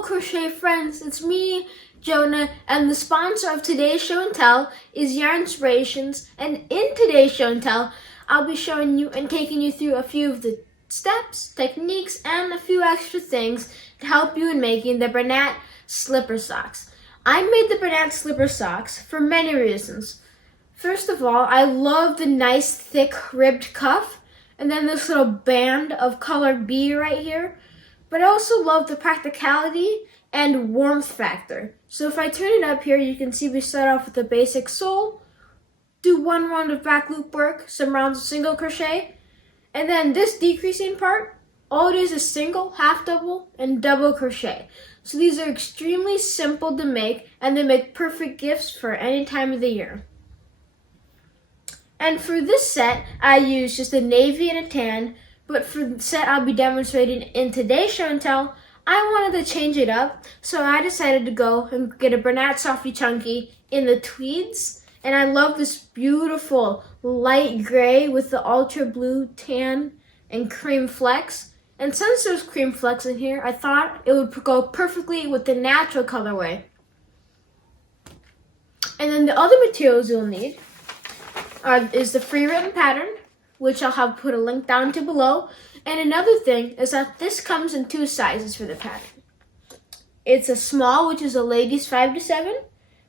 Hello crochet friends, it's me, Jonah, and the sponsor of today's show and tell is Yarn Inspirations, and in today's show and tell, I'll be showing you and taking you through a few of the steps, techniques, and a few extra things to help you in making the Bernat slipper socks. I made the Bernat slipper socks for many reasons. First of all, I love the nice thick ribbed cuff, and then this little band of color B right here. But I also love the practicality and warmth factor. So if I turn it up here, you can see we start off with the basic sole, do one round of back loop work, some rounds of single crochet, and then this decreasing part, all it is single, half double, and double crochet. So these are extremely simple to make, and they make perfect gifts for any time of the year. And for this set, I used just a navy and a tan. But for the set I'll be demonstrating in today's show and tell, I wanted to change it up, so I decided to go and get a Bernat Softly Chunky in the tweeds. And I love this beautiful light gray with the ultra blue, tan, and cream flecks. And since there's cream flecks in here, I thought it would go perfectly with the natural colorway. And then the other materials you'll need is the free written pattern, which I'll have put a link down to below. And another thing is that this comes in two sizes for the pattern. It's a small, which is a ladies 5 to 7,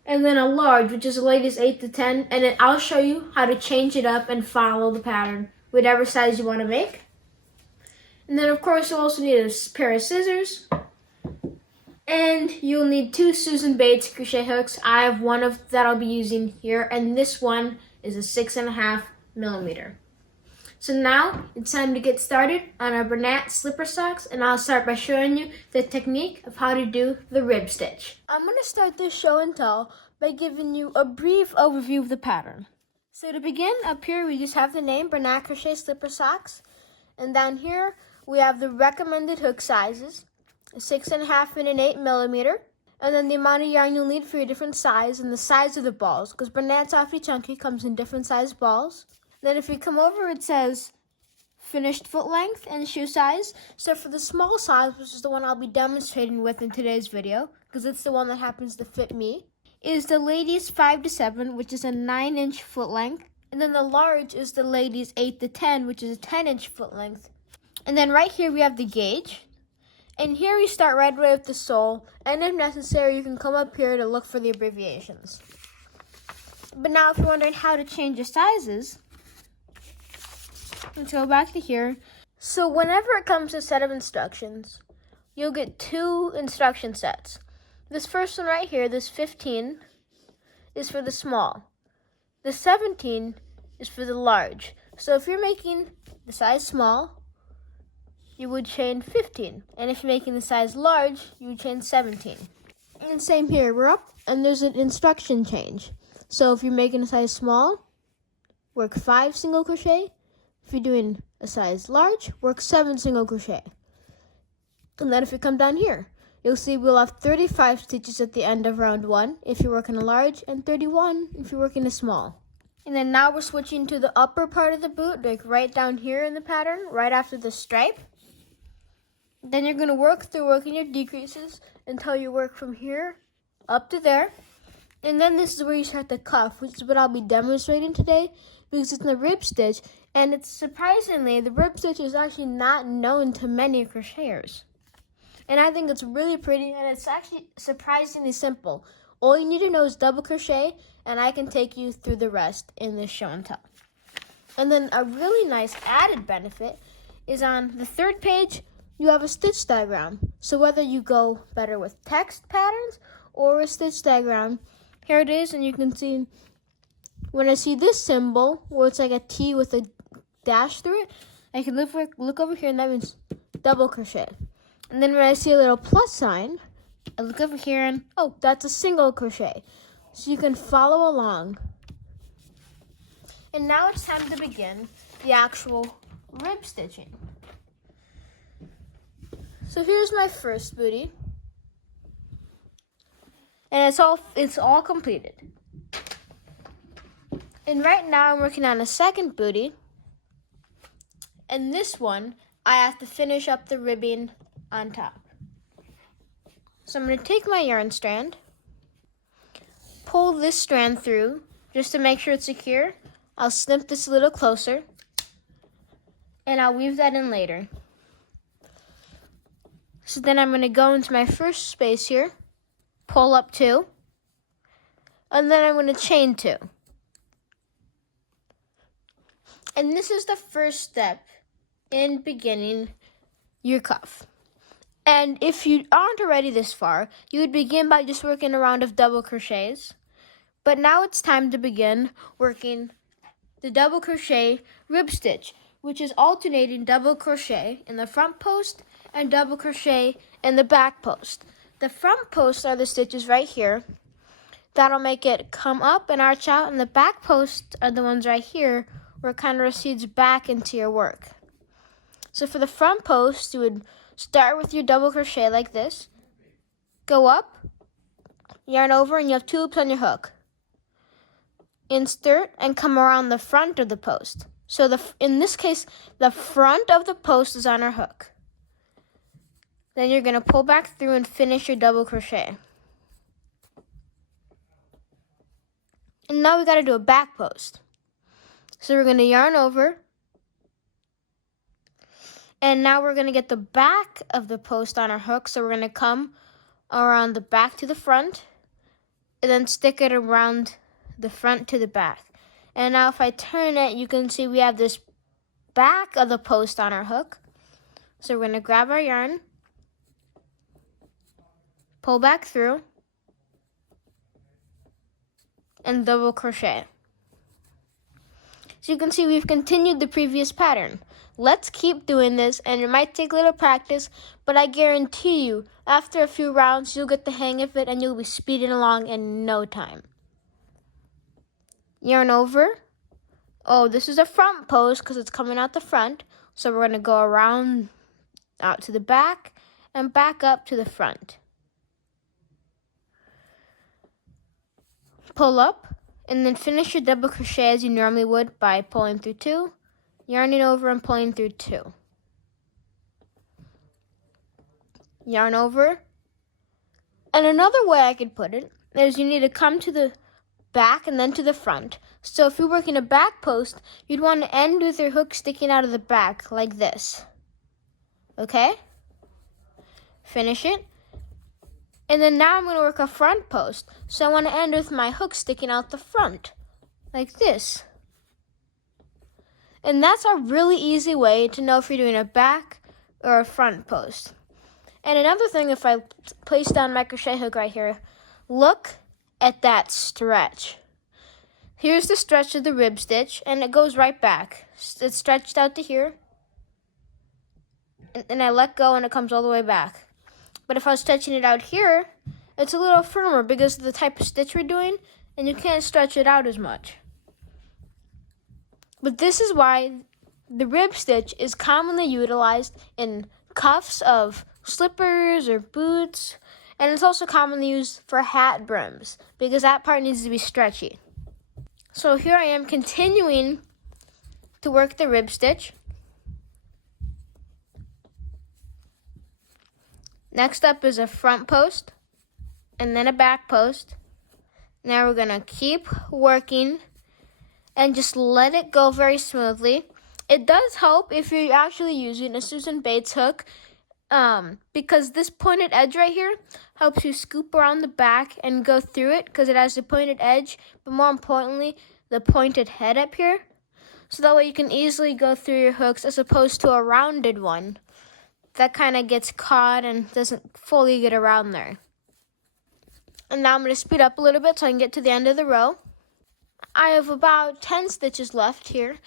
and then a large, which is a ladies 8 to 10. And then I'll show you how to change it up and follow the pattern, whatever size you want to make. And then of course you'll also need a pair of scissors. And you'll need 2 Susan Bates crochet hooks. I have one of that I'll be using here, and this one is a 6.5 millimeter. So now it's time to get started on our Bernat slipper socks, and I'll start by showing you the technique of how to do the rib stitch. I'm going to start this show and tell by giving you a brief overview of the pattern. So to begin, up here we just have the name Bernat Crochet Slipper Socks, and down here we have the recommended hook sizes, a 6.5 and an 8 millimeter, and then the amount of yarn you'll need for your different size and the size of the balls, because Bernat Softly Chunky comes in different size balls. Then if you come over, it says finished foot length and shoe size. So for the small size, which is the one I'll be demonstrating with in today's video, because it's the one that happens to fit me, is the ladies 5 to 7, which is a 9-inch foot length. And then the large is the ladies 8 to 10, which is a 10-inch foot length. And then right here we have the gauge. And here we start right away with the sole. And if necessary, you can come up here to look for the abbreviations. But now if you're wondering how to change your sizes, let's go back to here. So whenever it comes to a set of instructions, you'll get 2 instruction sets. This first one right here, this 15, is for the small. The 17 is for the large. So if you're making the size small, you would chain 15. And if you're making the size large, you would chain 17. And same here, we're up, and there's an instruction change. So if you're making a size small, work 5 single crochet. If you're doing a size large, work 7 single crochet. And then if you come down here, you'll see we'll have 35 stitches at the end of round 1 if you're working a large, and 31 if you're working a small. And then now we're switching to the upper part of the boot, like right down here in the pattern, right after the stripe. Then you're going to work through working your decreases until you work from here up to there. And then this is where you start the cuff, which is what I'll be demonstrating today, because it's the rib stitch. And it's surprisingly, the rib stitch is actually not known to many crocheters. And I think it's really pretty, and it's actually surprisingly simple. All you need to know is double crochet, and I can take you through the rest in this show and tell. And then a really nice added benefit is on the 3rd page, you have a stitch diagram. So whether you go better with text patterns or a stitch diagram, here it is, and you can see when I see this symbol, where it's like a T with a dash through it, I can look over here, and that means double crochet. And then when I see a little plus sign, I look over here, and oh, that's a single crochet. So you can follow along. And now it's time to begin the actual rib stitching. So here's my first booty, and it's all completed. And right now I'm working on a second booty, and this one I have to finish up the ribbing on top. So I'm going to take my yarn strand, pull this strand through just to make sure it's secure. I'll snip this a little closer, and I'll weave that in later. So then I'm going to go into my first space here, pull up 2, and then I'm going to chain 2. And this is the first step in beginning your cuff. And if you aren't already this far, you would begin by just working a round of double crochets. But now it's time to begin working the double crochet rib stitch, which is alternating double crochet in the front post and double crochet in the back post. The front posts are the stitches right here. That'll make it come up and arch out, and the back posts are the ones right here where it kind of recedes back into your work. So for the front post, you would start with your double crochet like this, go up, yarn over, and you have 2 loops on your hook. Insert and come around the front of the post. So in this case, the front of the post is on our hook. Then you're going to pull back through and finish your double crochet. And now we got to do a back post. So we're going to yarn over. And now we're going to get the back of the post on our hook. So we're going to come around the back to the front, and then stick it around the front to the back. And now if I turn it, you can see we have this back of the post on our hook. So we're going to grab our yarn, pull back through, and double crochet. So you can see we've continued the previous pattern. Let's keep doing this, and it might take a little practice, but I guarantee you, after a few rounds, you'll get the hang of it and you'll be speeding along in no time. Yarn over. Oh, this is a front post because it's coming out the front. So we're going to go around out to the back and back up to the front. Pull up, and then finish your double crochet as you normally would by pulling through 2, yarning over and pulling through 2. Yarn over. And another way I could put it is you need to come to the back and then to the front. So if you're working a back post, you'd want to end with your hook sticking out of the back like this. Okay? Finish it. And then now I'm going to work a front post. So I want to end with my hook sticking out the front, like this. And that's a really easy way to know if you're doing a back or a front post. And another thing, if I place down my crochet hook right here, look at that stretch. Here's the stretch of the rib stitch, and it goes right back. It's stretched out to here, and I let go and it comes all the way back. But if I was stretching it out here, it's a little firmer because of the type of stitch we're doing, and you can't stretch it out as much. But this is why the rib stitch is commonly utilized in cuffs of slippers or boots, and it's also commonly used for hat brims because that part needs to be stretchy. So here I am continuing to work the rib stitch. Next up is a front post and then a back post. Now we're going to keep working and just let it go very smoothly. It does help if you're actually using a Susan Bates hook because this pointed edge right here helps you scoop around the back and go through it because it has the pointed edge, but more importantly, the pointed head up here. So that way you can easily go through your hooks as opposed to a rounded one that kind of gets caught and doesn't fully get around there. And now I'm going to speed up a little bit so I can get to the end of the row. I have about 10 stitches left here.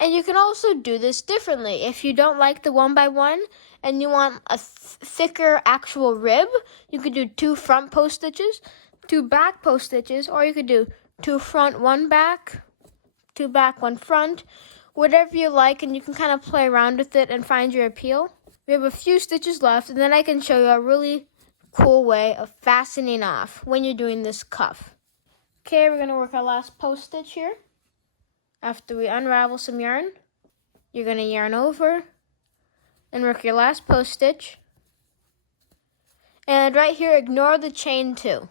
And you can also do this differently. If you don't like the 1x1 and you want a thicker actual rib, you could do 2 front post stitches, 2 back post stitches, or you could do 2 front, 1 back, 2 back, 1 front, whatever you like, and you can kind of play around with it and find your appeal. We have a few stitches left, and then I can show you a really cool way of fastening off when you're doing this cuff. Okay, we're going to work our last post stitch here. After we unravel some yarn, you're going to yarn over and work your last post stitch. And right here, ignore the chain 2.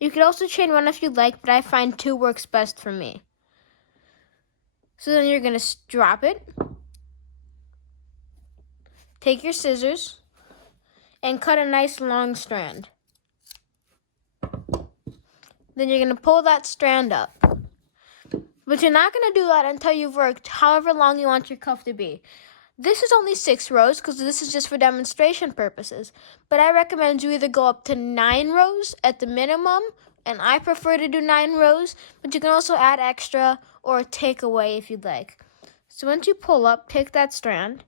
You could also chain 1 if you'd like, but I find 2 works best for me. So then you're going to drop it. Take your scissors and cut a nice long strand. Then you're going to pull that strand up. But you're not going to do that until you've worked however long you want your cuff to be. This is only 6 rows because this is just for demonstration purposes. But I recommend you either go up to 9 rows at the minimum, and I prefer to do 9 rows, but you can also add extra or take away if you'd like. So once you pull up, take that strand.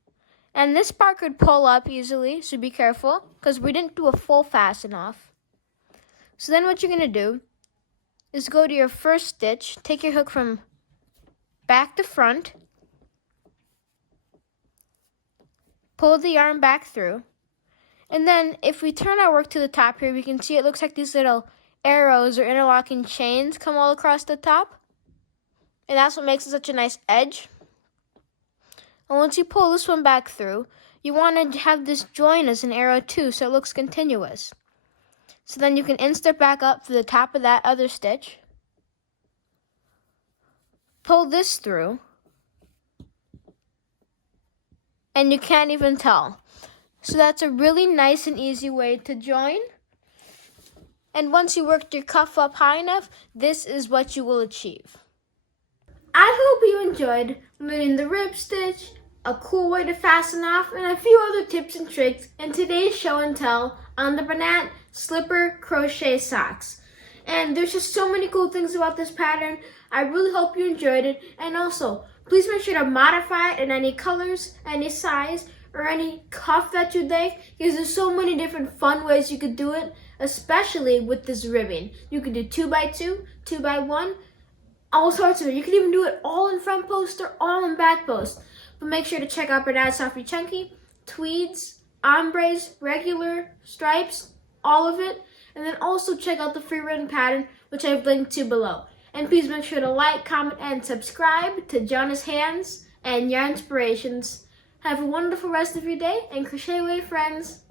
And this part could pull up easily, so be careful because we didn't do a full fasten off. So then what you're going to do is go to your first stitch, take your hook from back to front, pull the yarn back through, and then if we turn our work to the top here, we can see it looks like these little arrows or interlocking chains come all across the top, and that's what makes it such a nice edge. And once you pull this one back through, you want to have this join as an arrow too, so it looks continuous. So then you can insert back up to the top of that other stitch, pull this through, and you can't even tell. So that's a really nice and easy way to join. And once you worked your cuff up high enough, this is what you will achieve. I hope you enjoyed learning the rib stitch, a cool way to fasten off, and a few other tips and tricks in today's show and tell on the Banat Slipper Crochet Socks. And there's just so many cool things about this pattern. I really hope you enjoyed it. And also, please make sure to modify it in any colors, any size, or any cuff that you'd like, because there's so many different fun ways you could do it, especially with this ribbing. You could do 2x2, 2x1, all sorts of it. You can even do it all in front post or all in back post. But make sure to check out Bernard Softly Chunky, tweeds, ombres, regular, stripes, all of it. And then also check out the free written pattern, which I've linked to below. And please make sure to like, comment, and subscribe to Jonah's Hands and Yarn Inspirations. Have a wonderful rest of your day, and crochet away, friends!